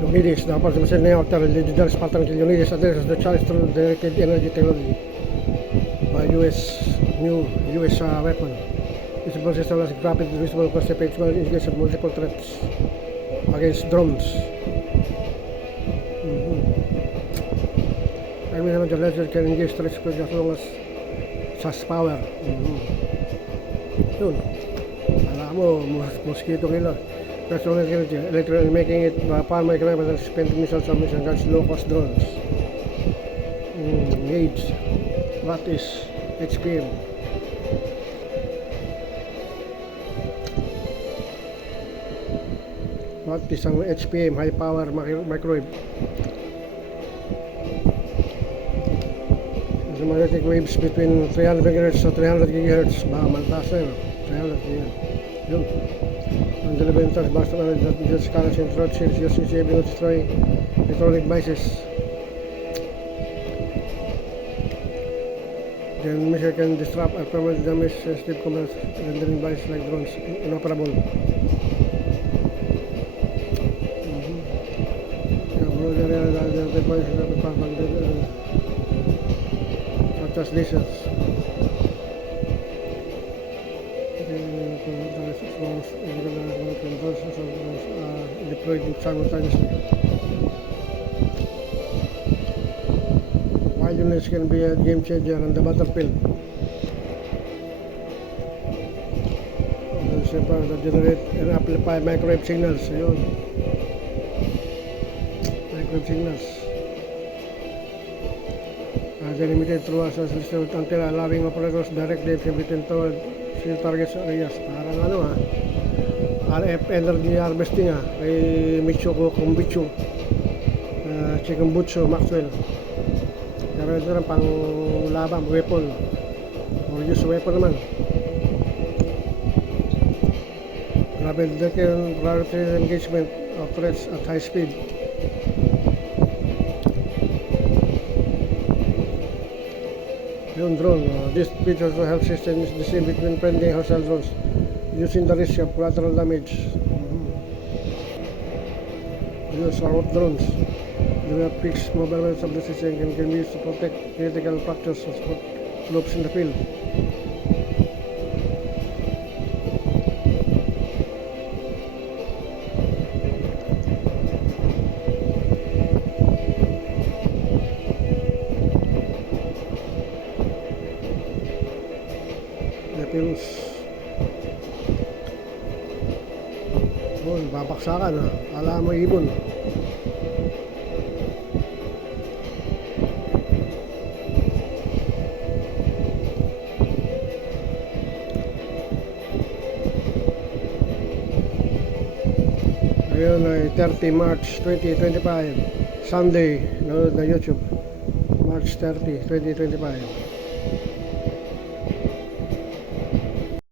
Leonidas, the approximation layout of the legendary Spartan Leonidas addresses the challenge through directed energy technology by US weapon. This process allows rapid, visible, cost-effective engagement of multiple threats against drones. I mean, the laser can engage threats as long as SAS power. Yun. Alam mo, mosquito killer. That's all energy, electrically making it far more economical than spending missile submission against low-cost drones. Gauge. What is HPM? What is ang HPM? High Power Microwave. The magnetic waves between 300 MHz to 300 GHz. Baka maltaas na yun. 300 GHz. Yun. Ang delivery interest basta na that just currents in throat shields used to disable or destroy electronic devices. The measure can disrupt or permanently damage sensitive components, rendering devices like drones inoperable. Such as lasers. Deployed simultaneously. Wide units can be a game changer on the battlefield. That generate and amplify microwave signals. Ayun. Microwave signals. They're emitted through a system antenna allowing operators direct between toward field targets areas. Parang ano RF energy harvesting kay Michio Kombichu, Chikumbutsu, Maxwell. Pero ito lang pang laban, weapon or use weapon naman. Rapid engagement of threats at high speed. Yung drone, this feature also helps systems distinguish between friendly and hostile drones, using the risk of collateral damage. Use armored drones. Do not fix mobile units of the system and can be used to protect critical structures or support troops in the field. Nepilus. Babaksakan Alam mo ibon. Ngayon ay 30 March 2025 Sunday, nanonood na YouTube. March 30, 2025.